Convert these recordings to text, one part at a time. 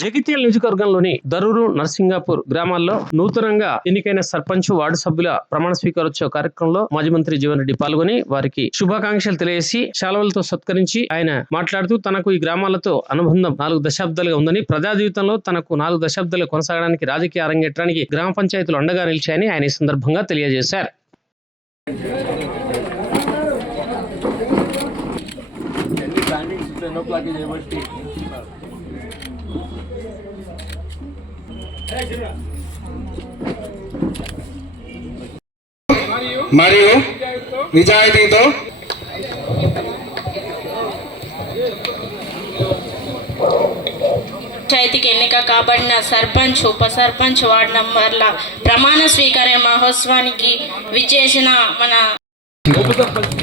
జగిత్యాల నియోజకవర్గంలోని దరూరు, నర్సింగాపూర్ గ్రామాల్లో నూతనంగా ఎన్నికైన సర్పంచ్, వార్డు సభ్యుల ప్రమాణ స్వీకారోత్సవ కార్యక్రమంలో మాజీ మంత్రి జీవన్ రెడ్డి పాల్గొని వారికి శుభాకాంక్షలు తెలియజేసి శాలువలతో సత్కరించి ఆయన మాట్లాడుతూ తనకు ఈ గ్రామాలతో అనుబంధం 4 దశాబ్దాలుగా ఉందని, ప్రజా జీవితంలో తనకు 4 దశాబ్దాలు కొనసాగడానికి రాజకీయ అరంగేట్రానికి గ్రామ పంచాయతీలు అండగా నిలిచాయని ఆయన ఈ సందర్భంగా తెలియజేశారు. మరియు నిజాయితీతో పంచాయతీకి ఎన్నిక కాబడిన సర్పంచ్, ఉప సర్పంచ్, వార్డు నంబర్ల ప్రమాణ స్వీకార మహోత్సవానికి విచ్చేసిన మన ఉప సర్పంచ్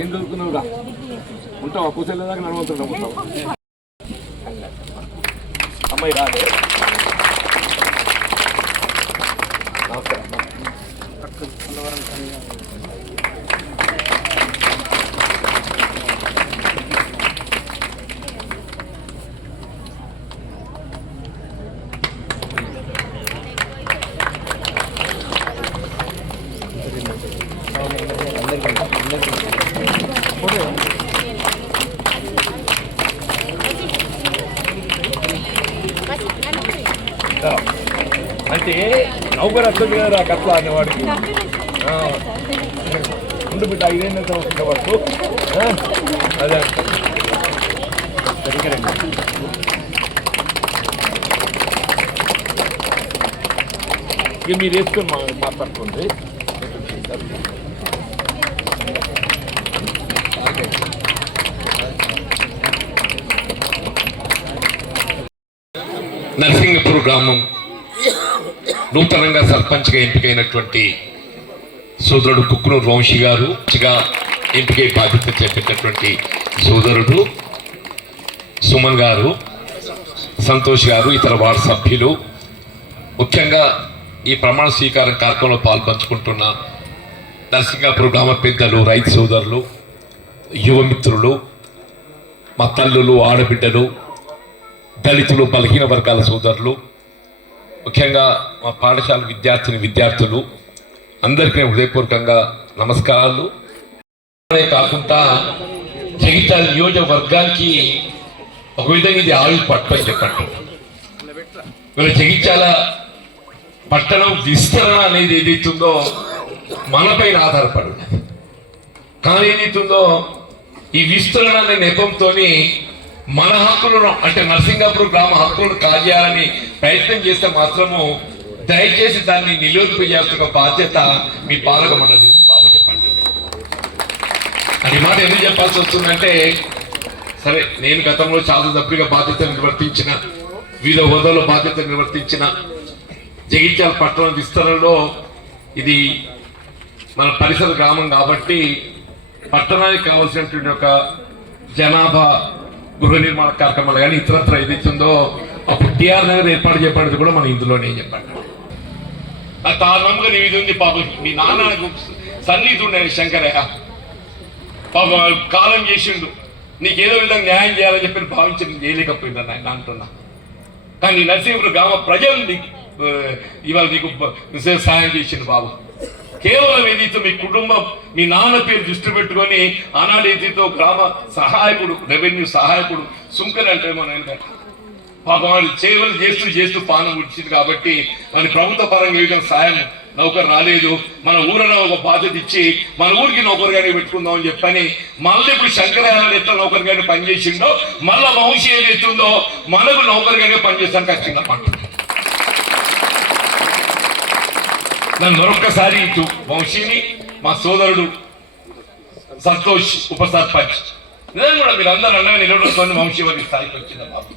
ఏం చదువుకున్నావురా? ఉంటావా? కూర్చోలేదాకా నడవతుంటా ఉంటావా? అమ్మాయి రాదే. అంటే నౌకరు వస్తుంది కదా కట్ల అనేవాడికి ఉండు బిడ్డ 5 ఏళ్ళ వస్తుంటే వరకు అదే ఇక మీరు వేసుకొని మాట్లాడుతుంది. నర్సింగపూర్ గ్రామం నూతనంగా సర్పంచ్గా ఎంపికైనటువంటి సోదరుడు కుక్కునూరు వంశీ గారు, ఎంపికై బాధ్యత చేపట్టినటువంటి సోదరుడు సుమన్ గారు, సంతోష్ గారు, ఇతర వార్డు సభ్యులు, ముఖ్యంగా ఈ ప్రమాణ స్వీకారం కార్యక్రమంలో పాల్పంచుకుంటున్న నర్సింగాపూర్ గ్రామ పెద్దలు, రైతు సోదరులు, యువమిత్రులు, మా తల్లులు, ఆడబిడ్డలు, దళితులు, బలహీన వర్గాల సోదరులు, ముఖ్యంగా మా పాఠశాల విద్యార్థులు అందరికీ హృదయపూర్వకంగా నమస్కారాలు. కాకుండా జగిత్యాల నియోజకవర్గానికి ఒక విధంగా ఇది ఆయుష్ పట్టణం చెప్పండి. వీళ్ళ జగిత్యాల పట్టణం విస్తరణ అనేది ఏదైతుందో మనపైన ఆధారపడి, కానీ ఏదైతుందో ఈ విస్తరణ అనే నెపంతో మన హక్కులను అంటే నర్సింగాపూర్ గ్రామ హక్కులను కాజేయాలని ప్రయత్నం చేస్తే మాత్రము దయచేసి దాన్ని నిలువరింపజేస్తున్న బాధ్యత మీ పాలక మండలి. బాబు చెప్పండి. అది మాట ఎందుకు చెప్పాల్సి వస్తుందంటే, సరే నేను గతంలో చాలా తప్పుగా బాధ్యత నిర్వర్తించిన, వివిధ హోదాలో బాధ్యత నిర్వర్తించిన జగిత్యాల పట్టణ విస్తరణలో ఇది మన పరిసర గ్రామం కాబట్టి పట్టణానికి కావాల్సినటువంటి ఒక జనాభా గృహ నిర్మాణ కార్యక్రమాలు కానీ ఇతరత్ర ఏదైతుందో అప్పుడు టిఆర్ నగర్ ఏర్పాటు చేయబడింది కూడా మనం ఇందులోనే చెప్పండి. నాకు కారణంగా నీ ఇది ఉంది పాప, మీ నాన్నకు సన్నిధి ఉండే శంకరయ్య పాప కాలం చేసిండు, నీకేదో విధంగా న్యాయం చేయాలని చెప్పి భావించి నేను చేయలేకపోయిందని ఆయన అంటున్నా. కానీ నర్సింగపూర్ గ్రామ ప్రజలు ఇవాళ నీకు సహాయం చేసిండు బాబు. కేవలం ఏదైతే మీ కుటుంబం, మీ నాన్న పేరు దృష్టి పెట్టుకొని ఆనాడు ఏదైతే గ్రామ సహాయకుడు, రెవెన్యూ సహాయకుడు సుంకర్ అంటే మన పాపం సేవలు చేస్తూ పానం వచ్చింది కాబట్టి మన ప్రభుత్వ పరంగా ఏ విధంగా సాయం నౌకరు రాలేదు. మన ఊరిలో ఒక బాధ్యత ఇచ్చి మన ఊరికి నౌకరు గానీ పెట్టుకుందాం అని చెప్పని మళ్ళీ ఇప్పుడు శంకరయాలు ఎట్లా నౌకరు గానీ పనిచేసిండో మళ్ళా వంశీ ఏదైతుందో మనకు నౌకరు గానీ పనిచేస్తానికి వచ్చిందన్నమాట. నన్ను మరొక్కసారి ఇటు వంశీని, మా సోదరుడు సంతోష్ ఉప సర్పంచ్ నిజంగా కూడా మీరందరూ అండగా నిలబడుతుంది వంశీ వారి స్థాయికి వచ్చిందా బాబు.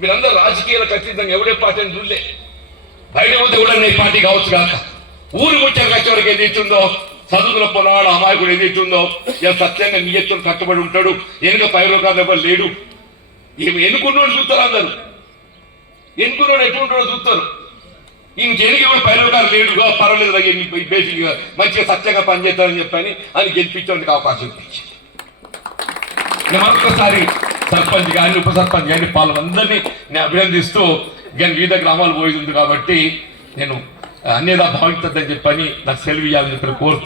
మీరందరూ రాజకీయాలకు ఖచ్చితంగా ఎవడే పార్టీ అని చూడలే, బయట పోతే కూడా నీ పార్టీ కావచ్చు కాక ఊరి ముచ్చట కచ్చేవాడికి ఏదైతుందో చదువుకున్న పొలవాడు అమాయకుడు ఏదైతుందో ఇలా సత్యంగా నీ ఎత్తున కట్టుబడి ఉంటాడు. వెనుక పైరోకాలు ఎవరు లేడు. ఎన్నుకున్నోడు చూస్తారు, అందరూ ఎన్నుకున్నోడు ఎట్లుంటాడో చూస్తారు. ఈయన జైలుకి ఎవరు పైరోకాలు లేడుగా, పర్వాలేదు బేసిక్ మంచిగా సత్యంగా పనిచేస్తారని చెప్పని అది గెలిపించడానికి అవకాశం ఇప్పించింది. మరొకసారి సర్పంచ్ కానీ ఉప సర్పంచ్ కానీ వాళ్ళందరినీ నేను అభినందిస్తూ కానీ వివిధ గ్రామాలు పోయి ఉంది కాబట్టి నేను అన్యదా భావించద్దని చెప్పని నాకు సెలవు ఇవ్వాలని చెప్పి కోరుతూ